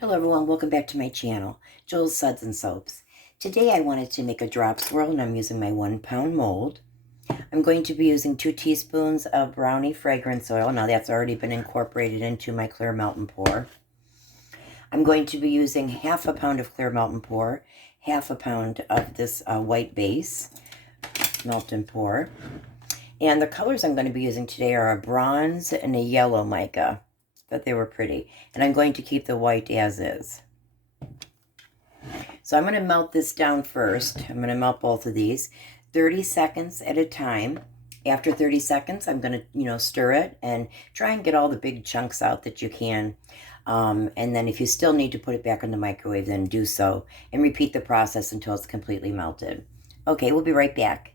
Hello everyone, welcome back to my channel, Joel's Suds and Soaps. Today I wanted to make a drop swirl and I'm using my 1 pound mold. I'm going to be using 2 teaspoons of Brownie fragrance oil. Now that's already been incorporated into my clear melt and pour. I'm going to be using half a pound of clear melt and pour, half a pound of this white base melt and pour. And the colors I'm going to be using today are a bronze and a yellow mica. But they were pretty. And I'm going to keep the white as is. So I'm going to melt this down first. I'm going to melt both of these 30 seconds at a time. After 30 seconds, I'm going to, stir it and try and get all the big chunks out that you can. And then if you still need to put it back in the microwave, then do so. And repeat the process until it's completely melted. Okay, we'll be right back.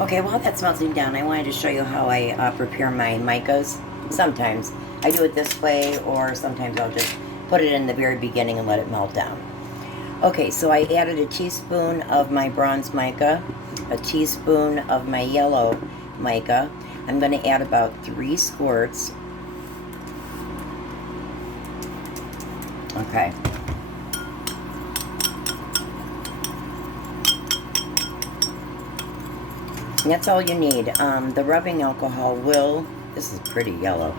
Okay, while that's melting down, I wanted to show you how I prepare my micas. Sometimes I do it this way, or sometimes I'll just put it in the very beginning and let it melt down. Okay, so I added a teaspoon of my bronze mica, a teaspoon of my yellow mica. I'm going to add about 3 squirts. Okay. And that's all you need. The rubbing alcohol will, this is pretty yellow.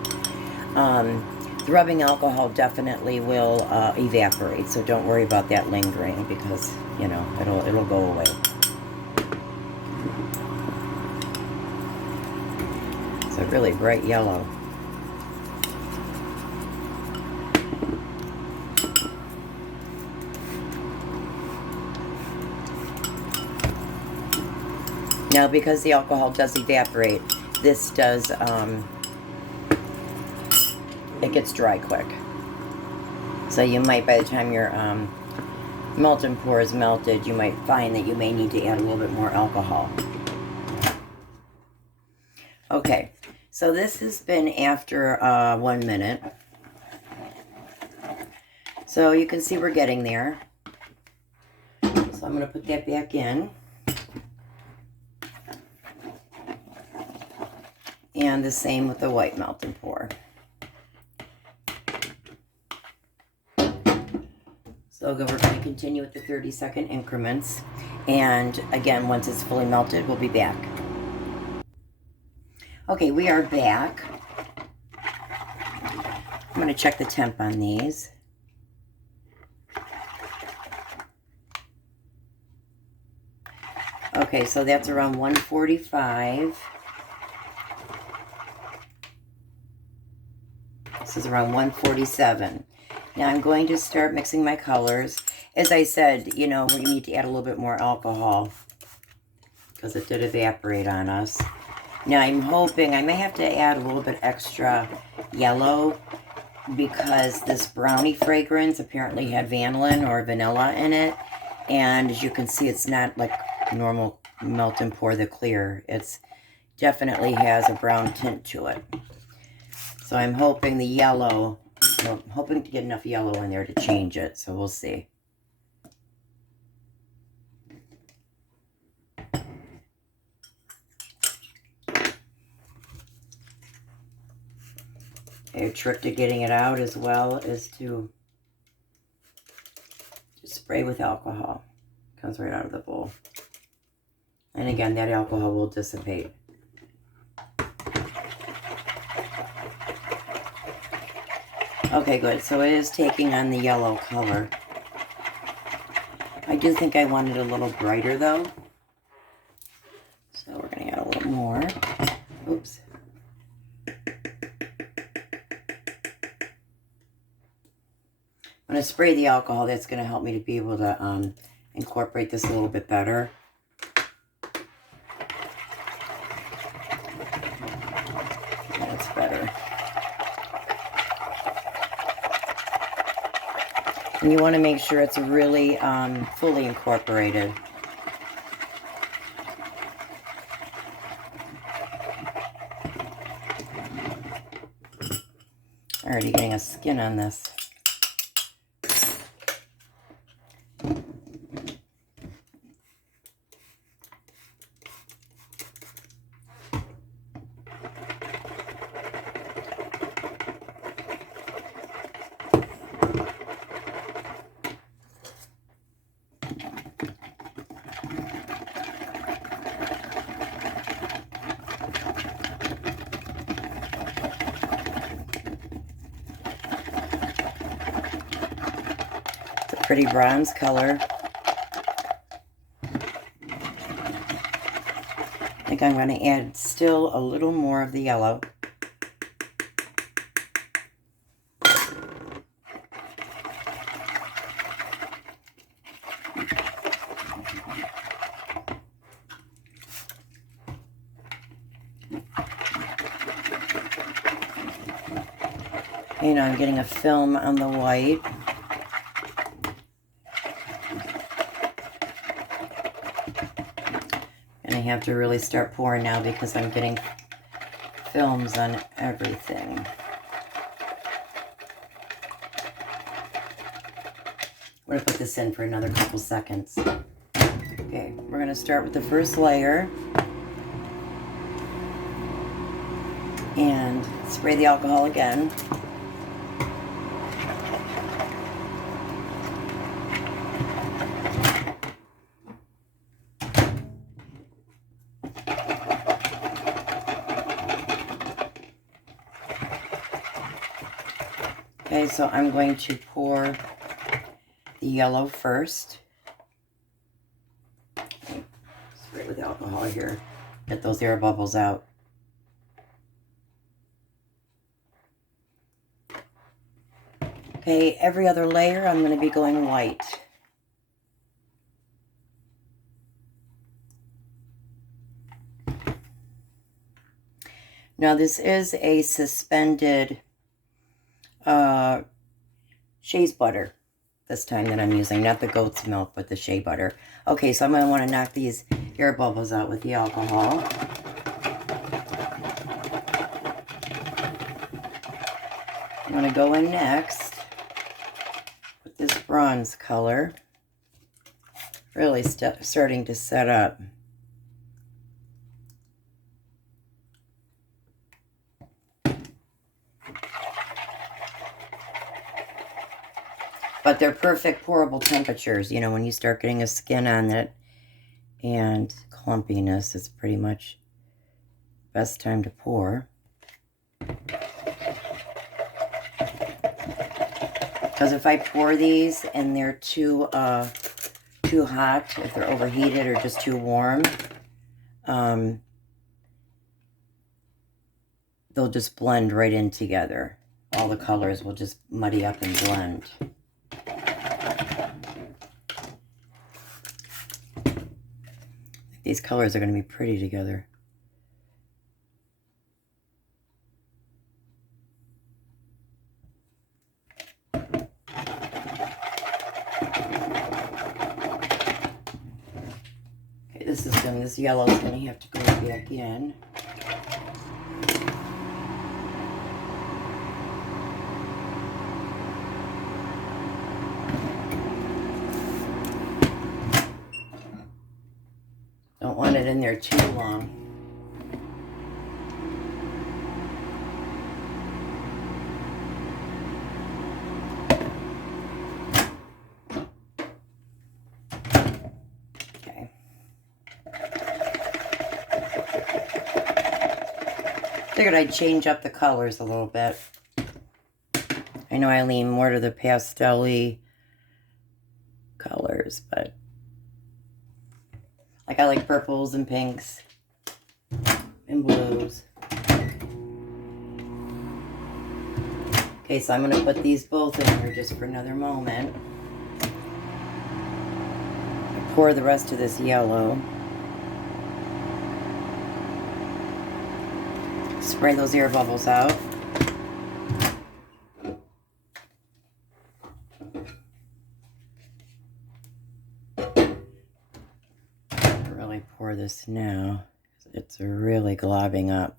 The rubbing alcohol definitely will evaporate, so don't worry about that lingering because, it'll go away. It's a really bright yellow. Now, because the alcohol does evaporate, this does, it gets dry quick. So you might, by the time your melt and pour is melted, you might find that you may need to add a little bit more alcohol. Okay, so this has been after 1 minute. So you can see we're getting there. So I'm going to put that back in. And the same with the white melt and pour. So we're going to continue with the 30-second increments. And again, once it's fully melted, we'll be back. Okay, we are back. I'm going to check the temp on these. Okay, so that's around 145. This is around 147. Now I'm going to start mixing my colors. As I said, we need to add a little bit more alcohol because it did evaporate on us. Now I'm hoping I may have to add a little bit extra yellow because this brownie fragrance apparently had vanillin or vanilla in it. And as you can see, it's not like normal melt and pour the clear. It's definitely has a brown tint to it. So I'm hoping the yellow, I'm hoping to get enough yellow in there to change it, so we'll see. A trick to getting it out as well is to just spray with alcohol. It comes right out of the bowl. And again, that alcohol will dissipate. Okay, good. So it is taking on the yellow color. I do think I want it a little brighter, though. So we're going to add a little more. Oops. I'm going to spray the alcohol. That's going to help me to be able to incorporate this a little bit better. That's better. And you want to make sure it's really fully incorporated. Already getting a skin on this. pretty bronze color. I think I'm going to add still a little more of the yellow. You know, I'm getting a film on the white. And I have to really start pouring now because I'm getting films on everything. I'm going to put this in for another couple seconds. Okay, we're going to start with the first layer. And spray the alcohol again. Okay, so I'm going to pour the yellow first. Spray with alcohol here. Get those air bubbles out. Okay, every other layer I'm going to be going white. Now this is a suspended shea butter this time that I'm using, not the goat's milk, but the shea butter. Okay, so I'm going to want to knock these air bubbles out with the alcohol. I'm going to go in next with this bronze color. Really starting to set up. But they're perfect pourable temperatures. You know, when you start getting a skin on it and clumpiness, it's pretty much the best time to pour. Because if I pour these and they're too hot, if they're overheated or just too warm, they'll just blend right in together. All the colors will just muddy up and blend. These colors are going to be pretty together. Okay, this yellow is going to have to go back in. Don't want it in there too long. Okay. Figured I'd change up the colors a little bit. I know I lean more to the pastel-y colors, but like I like purples and pinks and blues. Okay, so I'm going to put these both in here just for another moment. Pour the rest of this yellow. Spray those air bubbles out. Really pour this now. It's really globbing up.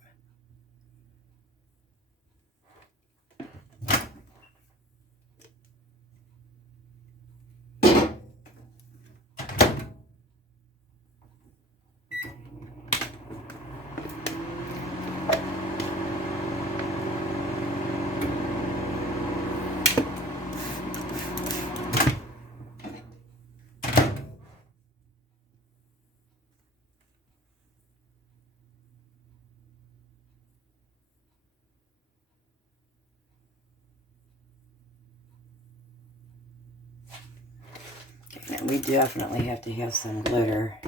we definitely have to have some glitter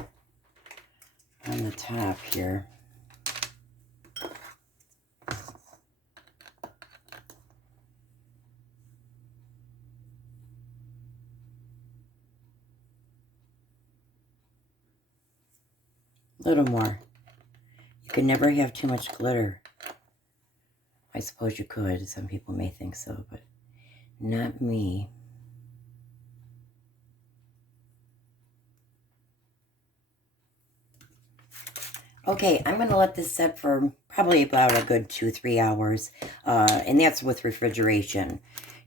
on the top here. A little more. You can never have too much glitter. I suppose you could. Some people may think so, but not me. Okay, I'm going to let this set for probably about a good 2-3 hours, and that's with refrigeration.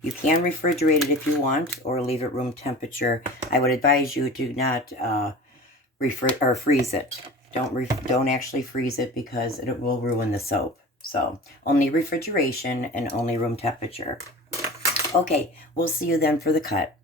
You can refrigerate it if you want, or leave it room temperature. I would advise you do not freeze it. Don't actually freeze it because it will ruin the soap. So only refrigeration and only room temperature. Okay, we'll see you then for the cut.